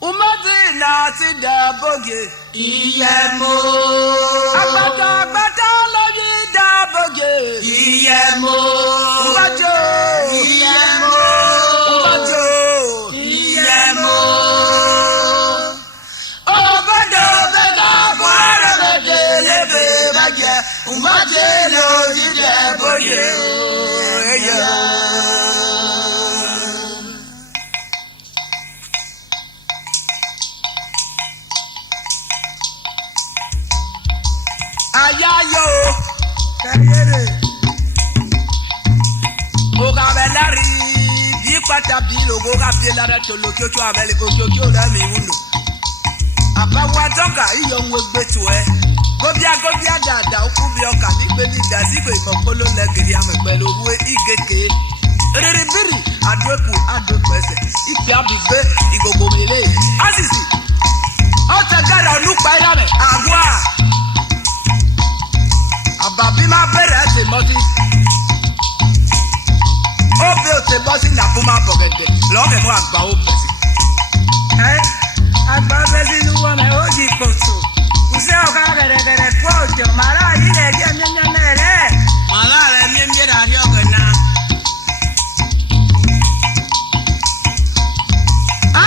Umazina ti da boge iyemo. Agbata lórí da boge iyemo. Umajo iyemo. Umajo iyemo. Obodo bega buara bege lebe bage. Umaje lórí da boge iyemo. Ayayo kayere oga belari bi pata bi logo ga bi la to lo kyocho abele ko kyocho la mi wundo apa wa doka iyo nwe gbetu gobia dada oku bi oka ni gbe ni dasi ko ikokolo le giri amegbe lo ruwe igeke riri adwepu ese ipi abigbe igogo mele asisi o te gara onu pa ira me agwa Ababi ma bẹ̀rẹ̀ ṣe mọ́tí. Ó bí o ṣe bọ́ sí nàbó máa bọ̀ gẹ̀dẹ̀ lọ́ọ̀fẹ̀ mú àgbà ó bẹ̀ sí. Àgbà bẹ́ sínú wọ́n mẹ́ ó di kòtò. Kùsẹ́ ọ̀ká gẹ̀rẹ̀gẹ̀rẹ̀ fún òjò. Màrá yìí lè jẹ́ mímí náà rẹ̀. Màlá rẹ̀ mímí rà rí ọ̀gẹ̀ náà.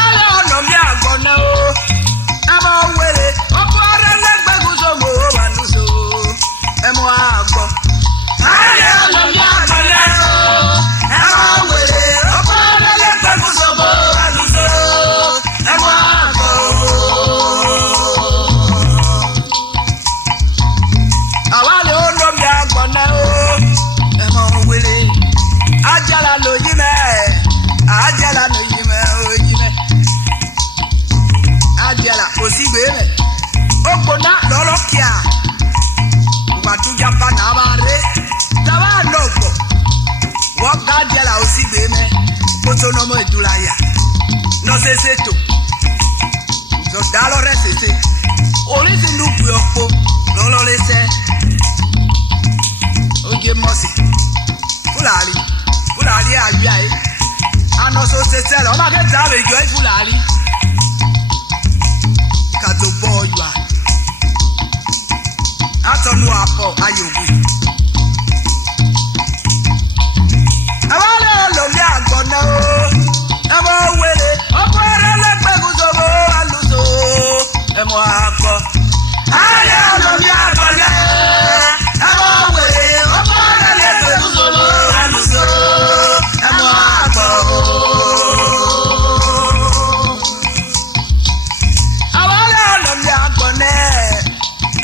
Àlọ́ ọ̀nà bí àgbọ̀ náà ó. Ẹ máa ń wéré. Ọkọ̀ ọ̀rẹ́ lẹ́gbẹ̀gùn sọ̀gbọ̀ ó wà lóṣù. Ẹ mọ àgbọ̀. Ayé ọlọ́mí àgbọ̀lẹ́ o. Ẹ mọ wèrè. Ọkọ̀ ọlọ́lẹ́gbẹ̀ẹ́ fún sọ́bọ̀ àlùsọ. Ẹ mọ àgbọ̀. Àwa lè ó lọ́mí àgbọ̀lẹ́ o. Ẹ mọ wèrè. Ajala ló yí mẹ́. Ajala ló yí mẹ́ oyí mẹ́. Ajala kò sí gbé mẹ́. Ó gbóná lọ́lọ́ kíá. Watuja pana bare tawa nogo woga diala osigbe me otonomo edulaya no seseto so dalo resese orisi nupu opo lolo lese oge mosi fulari ayia e ano so sese lo ma ke tawe jo fulari ka to boywa Atonu apo ayowe. Awale olori agbona o. Emo were. Opo ere legbegun sobo aluso. Emo agbo. Ale olori agbona. Emo were. Opo ere legbegun sobo aluso. Emo agbo. Awale olori agbona.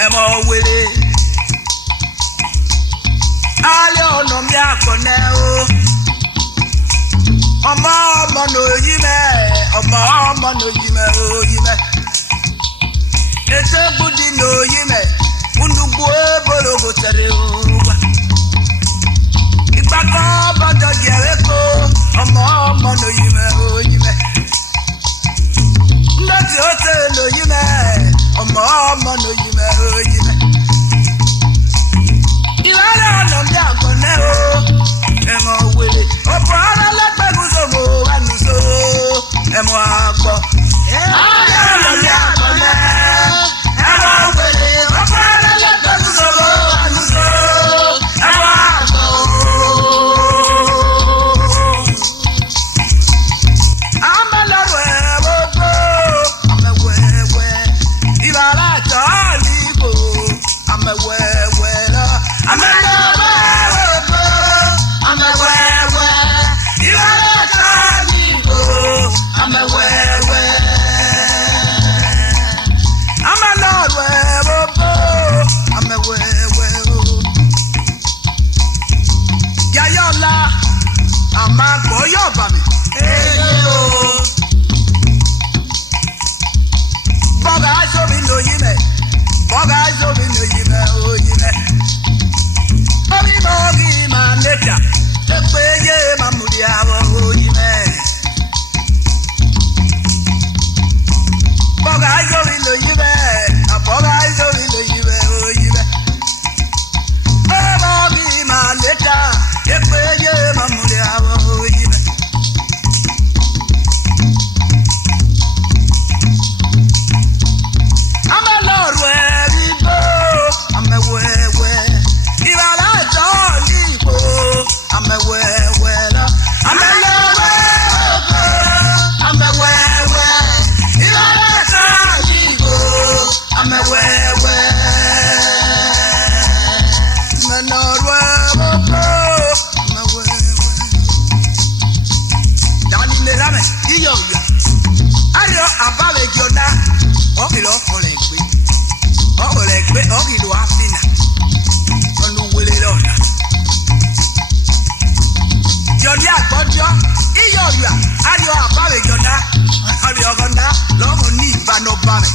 Emo were. Ale ọ̀nà mi àgbọ̀nẹ́ o. Ọmọ n'oyi mẹ́. Ọmọ n'oyi mẹ́ oyi mẹ́. Ètò gbudi n'oyi mẹ́. Ndugbu ebologo tere owa. Ìgbà kan bọ́dọ̀ jẹ̀rẹ̀ ko. Ọmọ n'oyi mẹ́ oyi mẹ́. Ndọ̀tí ó tẹ̀ n'oyi mẹ́. Ọmọ n'oyi mẹ́ oyi mẹ́. Ìwádìí ọ̀nà bí àgbọ̀nẹ́ o. Ẹ̀mọ̀ wèrè. Ọ̀pọ̀ ara lẹ́gbẹ̀gùn sọ̀gbọ̀ ànùsọ. Ẹ̀mọ̀ àgbọ̀. Ìwádìí ọ̀nà bí àgbọ̀nẹ́. Ẹ̀mọ̀ wèrè. Ọ̀pọ̀ ara lẹ́gbẹ̀gùn sọ̀gbọ̀ ànùsọ. Ẹ̀mọ̀ àgbọ̀. Àmàlọ́rọ̀ ẹ̀wọ̀ gbó. Àmẹ̀wẹ̀wẹ̀. Ìbàrá àjọ ní ìbò. Àmẹ̀wẹ̀wẹ̀ lọ. yo olegbe ogido afina onu wele lona jodi agbojo iyoria adio abawe joda abi ogonda lomo ni ibano bame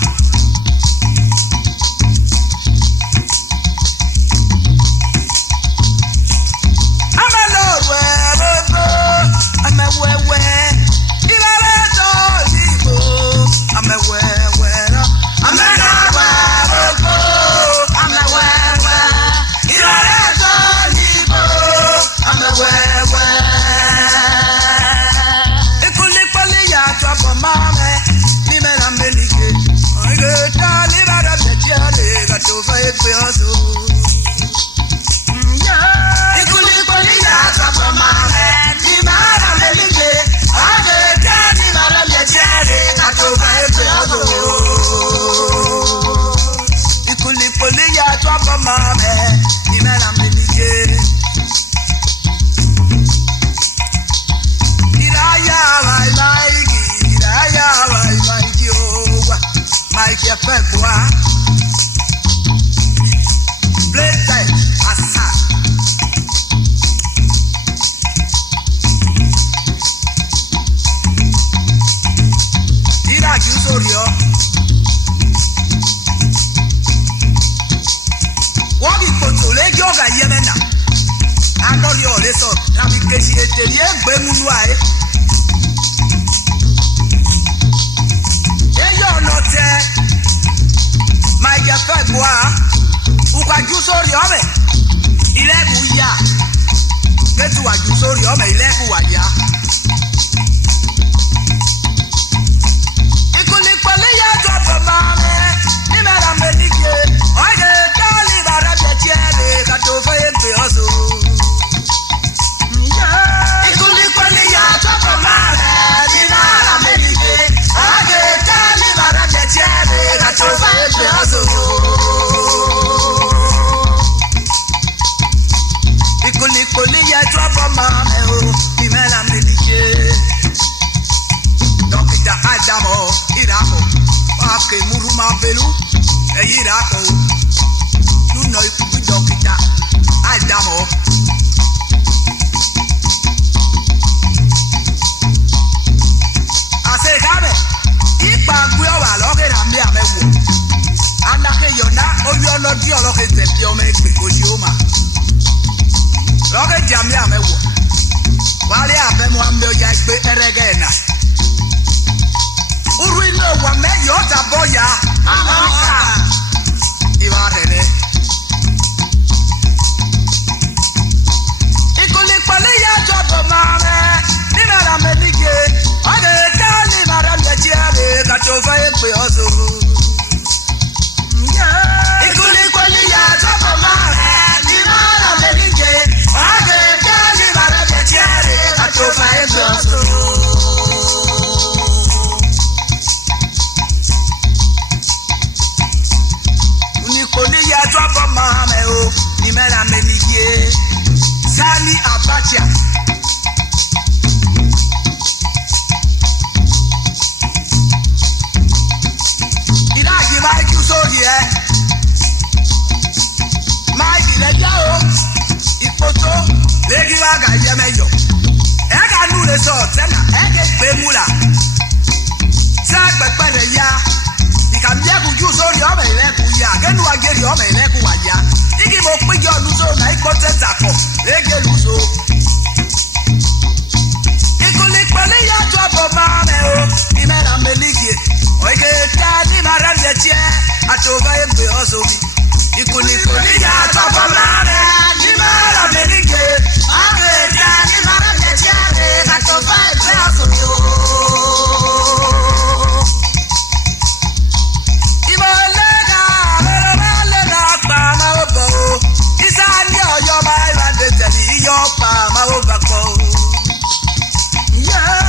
Yeah.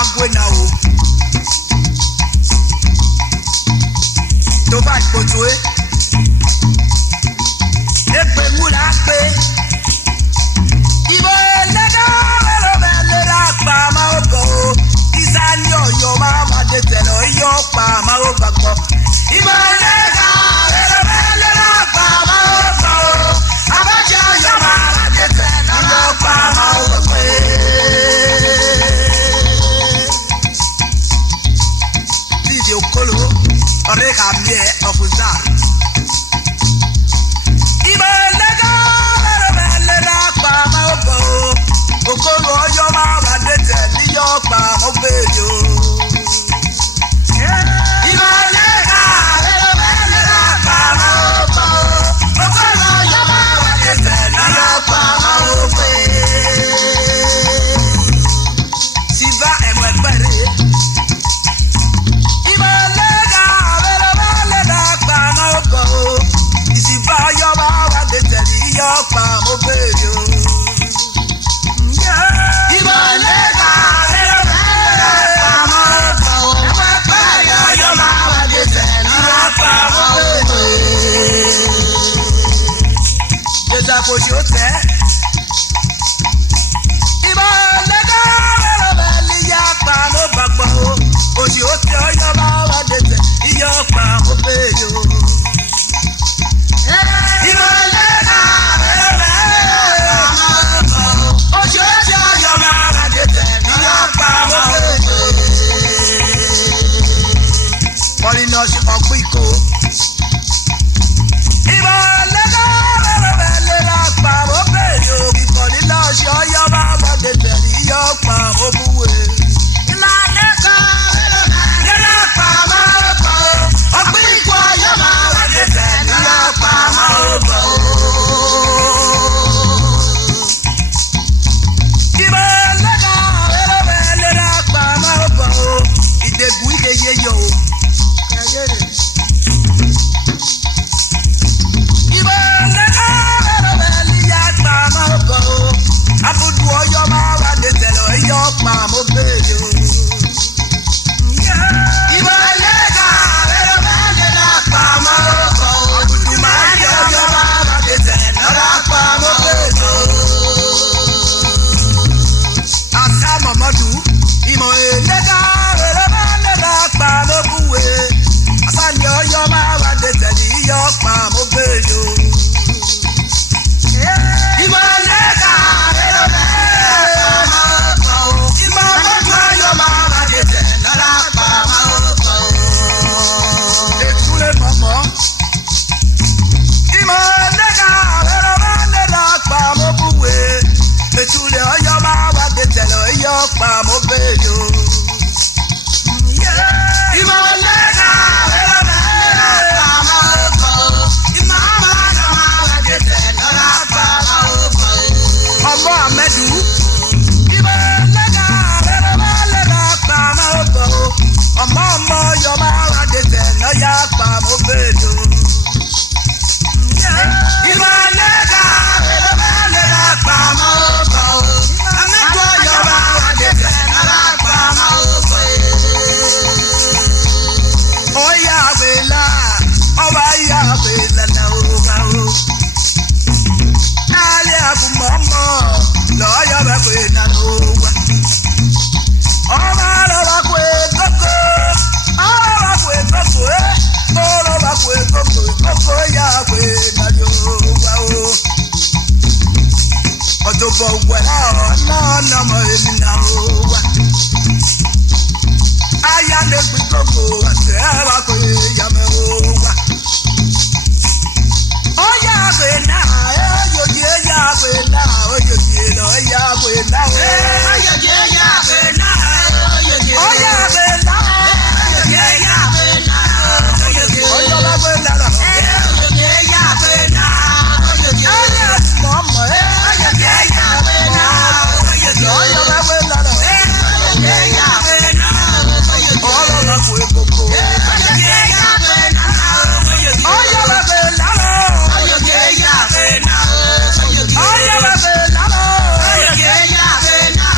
agwe na o. Tó bá ìkòtò ẹ. Èpè múra pé. Ìbò ẹlẹ́gà ló bẹ̀ lera pa máa ó bọ̀ o. Ìsá ní ọ̀yọ́ máa ma dé tẹ̀lọ̀ yọ̀ pa máa ó gbàgbọ́. Ìbò ẹlẹ́gà ló bẹ̀ lera pa máa ó bọ̀ o. Abájá ọ̀yọ́ máa ma dé tẹ̀lọ̀ yọ̀ pa máa ó gbàgbọ́. Dídì okolo ọ̀rẹ́ kà mí ẹ̀ ọ̀fùsà. Ìbò ẹlẹ́gà ló bẹ̀ lera pa máa ó bọ̀ o. Okolo ọ̀yọ́ máa ma dé tẹ̀lọ̀ yọ̀ pa máa ó bẹ̀rẹ̀ o. Ìbò ẹlẹ́gà ló bẹ̀ lera pa máa ó bọ̀ o. Okolo ọ̀yọ́ máa ma dé tẹ̀lọ̀ yọ̀ pa máa ó bẹ̀rẹ̀. Siva ẹ̀mọ̀ ẹ̀gbẹ́rẹ́. Ìbò ẹlẹ́gà ló bẹ̀ lera pa máa ó bọ̀ o. Ìsìnbá ọ̀yọ́ máa ma dé tẹ̀lọ̀ yọ̀ pa máa ó bẹ̀rẹ̀ o. Ìbò ẹlẹ́gà ló bẹ̀ lera pa máa ó bọ̀ o. Ọ̀yọ́ máa ma dé tẹ̀lọ̀ yọ̀ pa máa ó bẹ̀rẹ̀. Jésù àpòṣe ó tẹ́. Ìbò ẹlẹ́gà ló bẹ̀ líyà pa máa ó gbàgbọ́ o. Òṣì ó tẹ́ ọ̀yọ́ máa ma dé tẹ̀lọ̀ yọ̀ pa máa ó bẹ̀rẹ̀ o. Ìbò ẹlẹ́gà ló bẹ̀ lera pa máa ó bọ̀ o. Òṣì ó tẹ́ ọ̀yọ́ máa ma dé tẹ̀lọ̀ yọ̀ pa máa ó bẹ̀rẹ̀. Ọ̀rìnà ọ̀gbìn kò. Ìbò ẹlẹ́gà ló bẹ̀ lera pa máa ó bẹ̀rẹ̀ o. Ìkọ̀ní náà ṣe ọ̀yọ́ máa ma dé tẹ̀lọ̀ yọ̀ pa máa ó búwe. Ìlànà kan ló bẹ̀ lera pa máa ó bọ̀ o. Ọ̀gbìn kò ọ̀yọ́ máa ma dé tẹ̀lọ̀ yọ̀ pa máa ó bọ̀ o. Ìbò ẹlẹ́gà ló bẹ̀ lera pa máa ó bọ̀ o. Ìdègùn ìdèyẹ yọ o. Ìbò ẹlẹ́gà ló bẹ̀ líyà pa máa ó bọ̀ o. Abudu ọ̀yọ́ máa ma dé tẹ̀lọ̀ yọ̀ pa máa ó bẹ̀rẹ̀ o. Ìbò ẹlẹ́gà ló bẹ̀ lera pa máa ó bọ̀ o. Abudu máa yọ ọ̀yọ́ máa ma dé tẹ̀lọ̀ yọ̀ pa máa ó bẹ̀rẹ̀ o. Asa Mamadu, ìmọ̀ ẹlẹ́gà ló bẹ̀ lera pa máa ó búwe. Asa ni ọ̀yọ́ máa ma dé tẹ̀lọ̀ yọ̀ pa máa ó bẹ̀rẹ̀ o. Ìbò ẹlẹ́gà ló bẹ̀ lera pa máa ó bọ̀ o. Ìbò ọmọdé ọ̀yọ́ máa ma dé tẹ̀lọ̀ yọ̀ pa máa ó bọ̀ o. Èkúrẹ́ mọ̀mọ́. Ìmọ̀ ẹlẹ́gà ló bẹ̀ lera pa máa ó búwe. Ètùlẹ̀ ọ̀yọ́ máa ma dé tẹ̀lọ̀ yọ̀ pa máa ó bẹ̀rẹ̀ o. Ìmọ̀ ẹlẹ́gà ló bẹ̀ lera pa máa ó bọ̀ o. Ìmọ̀ ọmọdé máa ma dé tẹ̀lọ̀ yọ̀ pa máa ó bọ̀ o. Ọmọ Ahmedu. Ìbò ẹlẹ́gà ló bẹ̀ lera pa máa ó bọ̀ o. Ọmọ ọ̀yọ́ máa ma dé tẹ̀lọ̀ yọ̀ pa máa ó bẹ̀rẹ̀ o. Ìbò ẹlẹ́gà ló bẹ̀ lera pa máa ó bọ̀ o. Ahmedu ọ̀yọ́ máa ma dé tẹ̀lọ̀ yọ̀ pa máa ó bẹ̀rẹ̀. Oya àgbèlà, ọba ìyá àgbèlà náà ó bá o. Alẹ́ àbùmọ̀mọ́ lọ́yọ̀ bá pè náà ló wá. Ọba lọ́ba pè kókó, ọba bá pè kókó ẹ́, ọba pè kókó, kókó ìyá àgbèlà ló wá o. Ọ̀dọ̀bọ̀ wẹ̀ náà nọmọ èmi náà ó wá. Aya lè gbin kókó àti ẹ̀ wá pé yàmẹ̀ ó wá. Ó yà pé náà, oyòjì ẹ̀ yà pé náà, oyòjì ẹ̀ lọ yà pé náà. Oyòjì ẹ̀ yà pé náà, oyòjì ẹ̀ yà pé náà. Oyòjì ẹ̀ yà pé náà, oyòjì ọ̀yọ́ bá pé náà. Oyòjì ẹ̀ yà pé náà, oyòjì ẹ̀ yà mọ̀ọ́mọ̀ ẹ̀. Oyòjì ẹ̀ yà pé náà, oyòjì ọ̀yọ́ bá pé náà. Oyòjì ẹ̀ yà pé náà, ọ̀rọ̀ náà kò é kókó. Oyòjì ẹ̀ yà pé náà, ọ̀yọ́ bá pé náà. Oyòjì ẹ̀ yà pé náà, ọ̀yọ́ bá pé náà. Oyòjì ẹ̀ yà pé náà.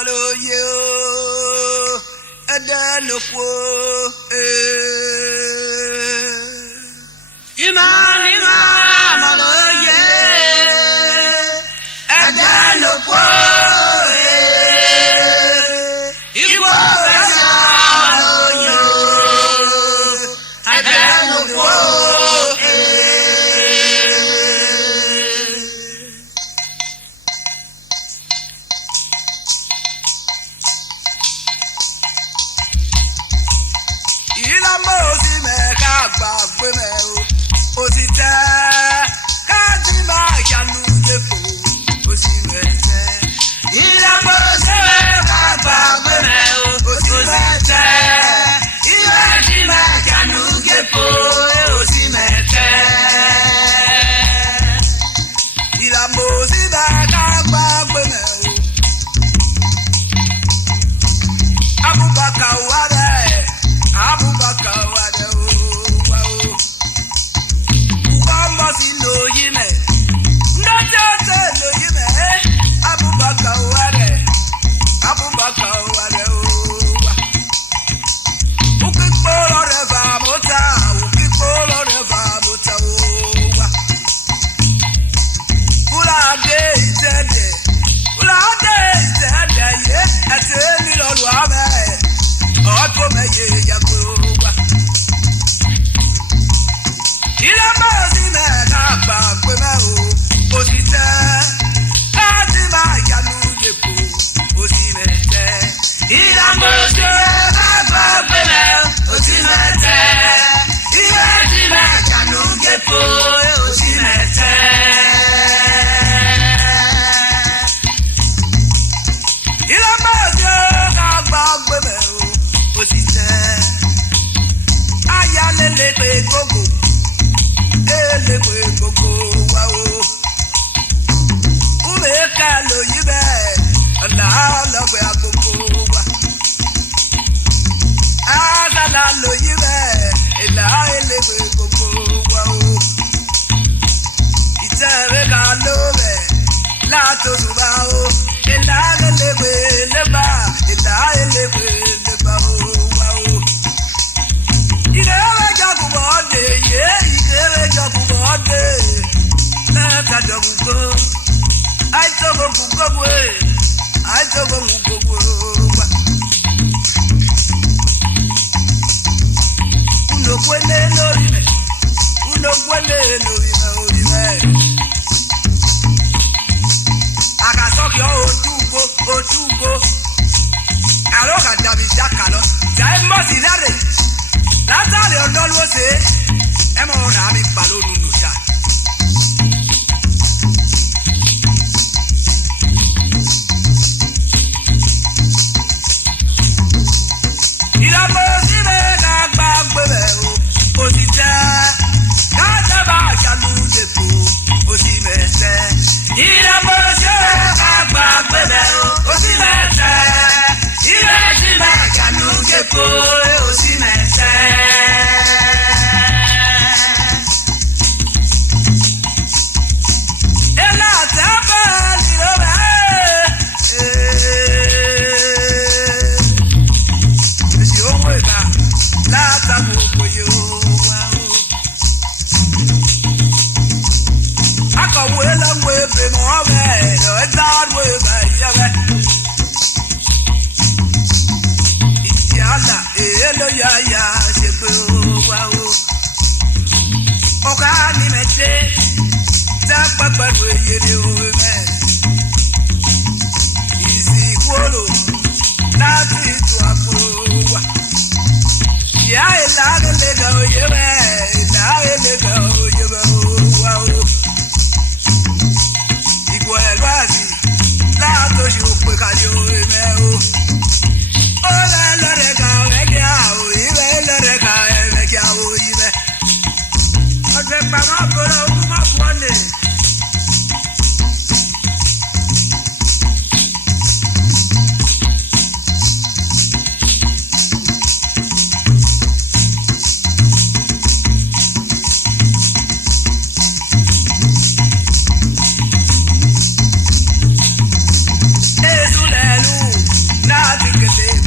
malo yo adanokwo imani malo ye adanokwo igwo malo yo adanokwo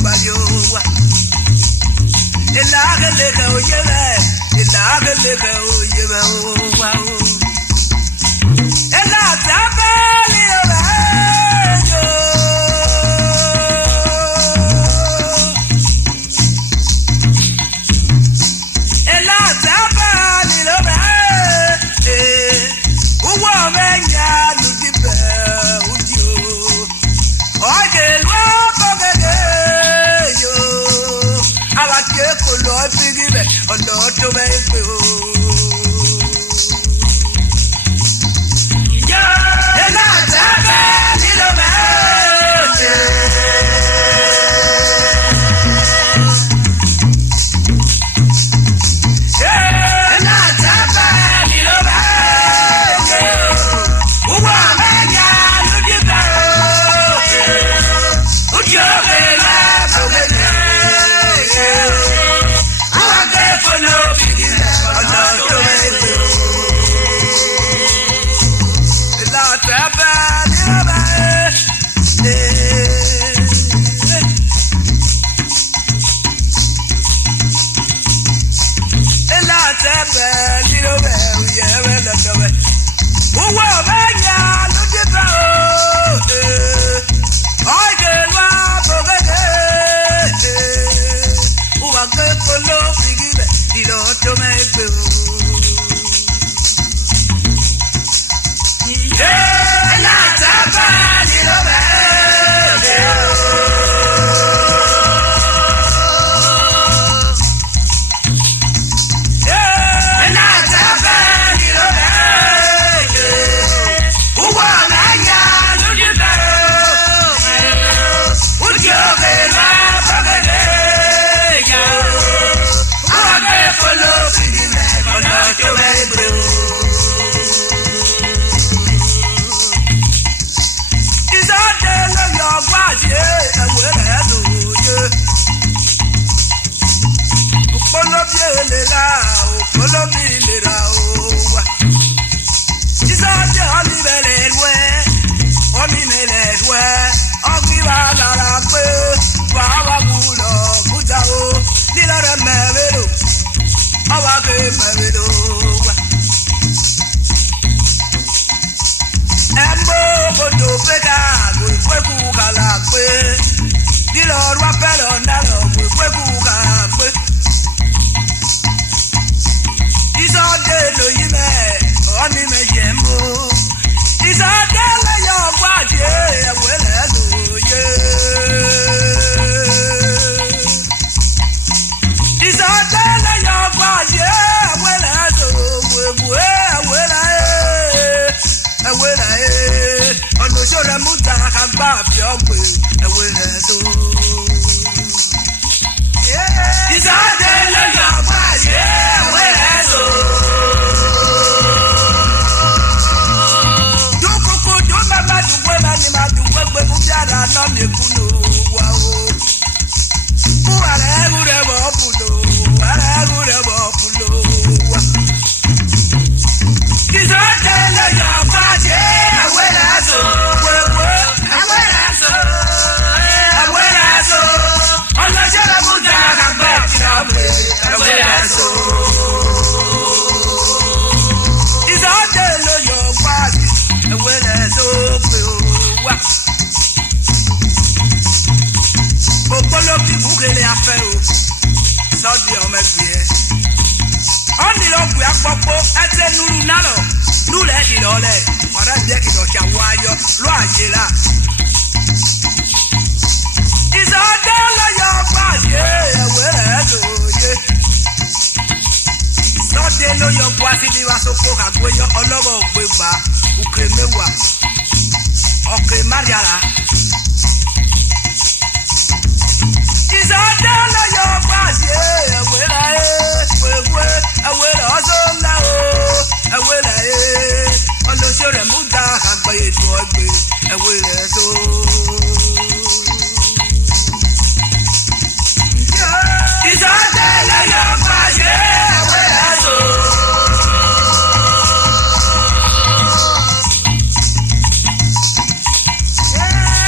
Bayowa. Elageleka oyebe, elageleka oyebe wow. Elatabeli obeyo. Elatabeli obeyo. Uwo menya nudibe udio. Ogelwa kogede yo. Awake kolo pigibe ono to be o.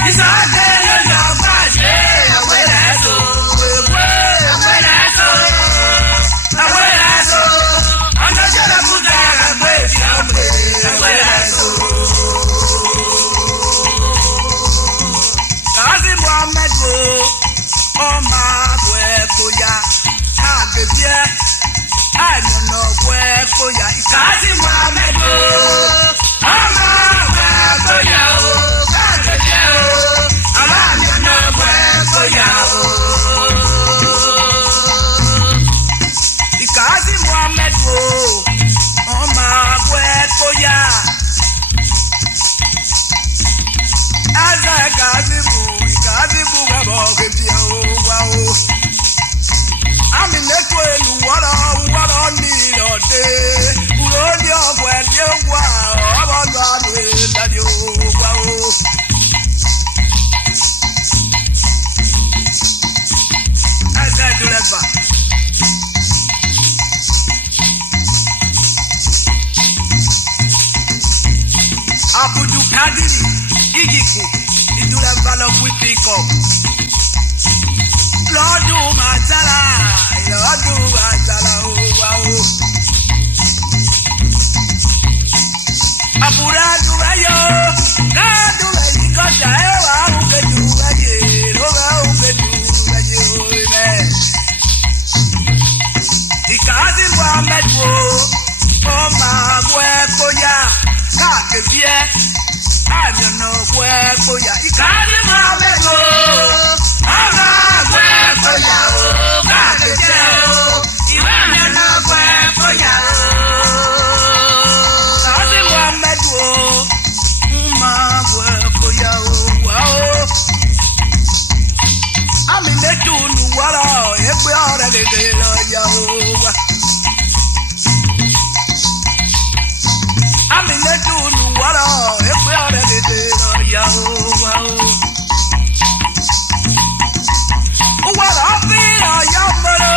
It's all day, you're Muhammad o ọmọ àgbọ̀ ẹ̀kọ́ ya káàgbébíẹ́ àyànnà ọ̀gbọ̀ ẹ̀kọ́ ya ìkàsí Muhammad o ọmọ àgbọ̀ ẹ̀kọ́ ya o káàgbébíẹ́ o àwọn àyànnà ọ̀gbọ̀ ẹ̀kọ́ ya o. Ìkàsí Muhammad o ọmọ àgbọ̀ ẹ̀kọ́ ya. Kazimu gabo kebia o wa o. Ami neko elu wara ni ode. Uro ni ogwe di ogwa obo ndo adu dadi o wa o. Asa duleba. Abudu Kadiri Igiku Idura Valor we pick up. Lọ́dún Màtálà, lọ́dún Màtálà ó wá o. Àbúrò àdúráyò, káàdùn ẹ̀yìn kọjá ẹ̀wà òkèdù ẹ̀yẹ, lọ́wọ́ òkèdù ẹ̀yẹ òwe mẹ́. Ìkàsí Muhammad wo, ó máa wọ ẹ̀kọ́ yá, káàkiri ẹ̀. Àjọ̀nà ọ̀gbọ̀ ẹ̀kọ́ ya. Ìkàsí Muhammad o. Ọmọ ọ̀gbọ̀ ẹ̀kọ́ ya o. Káàkiri o. Ìwé àjọ̀nà ọ̀gbọ̀ ẹ̀kọ́ ya o. Ìkàsí Muhammad o. Ọmọ ọ̀gbọ̀ ẹ̀kọ́ ya o. Wà o. Àmì lẹ́tù nù wọ́rọ̀ ẹgbẹ́ ọ̀rẹ́ gègé lọ ya o. Wà. Àmì lẹ́tù nù wọ́rọ̀ ẹgbẹ́ ọ̀rẹ́ gègé lọ ya o. Wà o. Wọ́rọ̀ fi ọ̀yọ́ mọ́rọ́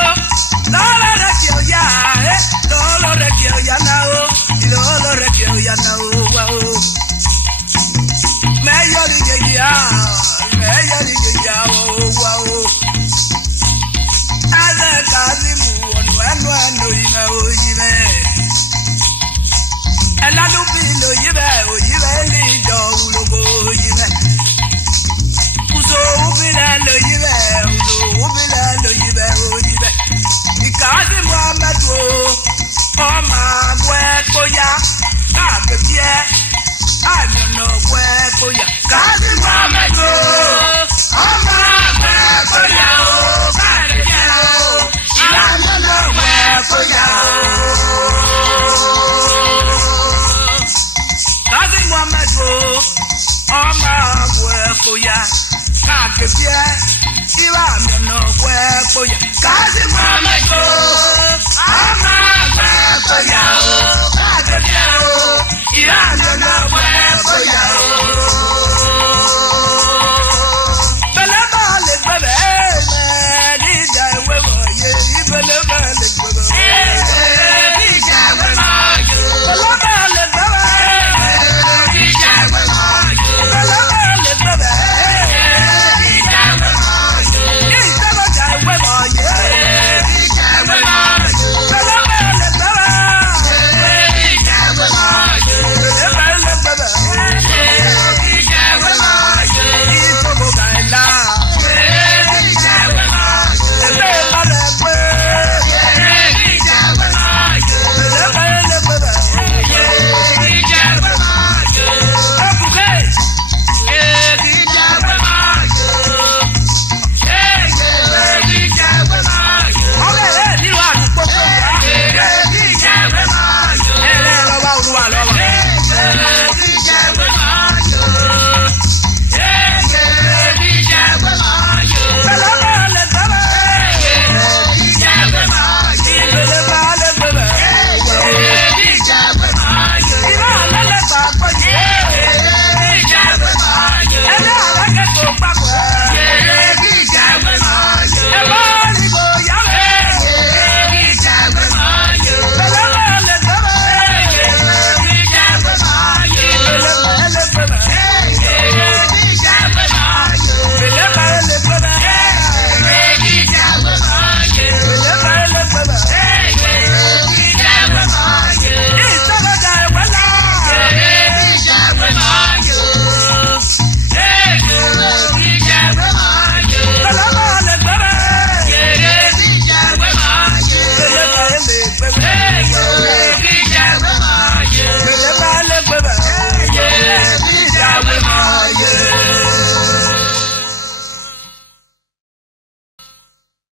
lọ́lọ́ rẹ̀ kí o yá ẹ́ lọ́lọ́ rẹ̀ kí o yá náà o lọ́lọ́ rẹ̀ kí o yá náà o. Wà o. Mẹ́yọ̀ ní gègé á mẹ́yọ̀ ní gègé á o. Wà o. Ẹ̀sẹ̀ Kazimu ọ̀nù ẹnu ìmẹ̀ òyìnbẹ̀. Ẹ̀ládùnbí lòyìnbẹ̀ òyìnbẹ̀ ní ìjọ òwúlògbò òyìnbẹ̀. Uzo ubile lòyìnbẹ̀ uzo ubile lòyìnbẹ̀ òyìnbẹ̀. Ìkàsí Muhammad o ọmọ àgbọ̀ ẹ̀kọ́ ya káàkiri ẹ̀ àjọ̀nà ọ̀gbọ̀ ẹ̀kọ́ ya. Ìkàsí Muhammad o ọmọ àgbọ̀ ẹ̀kọ́ ya o káàkiri ẹ̀ o àjọ̀nà ọ̀gbọ̀ ẹ̀kọ́ ya o. Ìkàsí Muhammad o ọmọ àgbọ̀ ẹ̀kọ́ ya káàkiri ẹ̀ àjọ̀nà ọ̀gbọ̀ ẹ̀kọ́ ya. Ìkàsí Muhammad o ọmọ àgbọ̀ ẹ̀kọ́ ya o káàkiri ẹ̀ àjọ̀nà ọ̀gbọ̀ ẹ̀kọ́ ya o.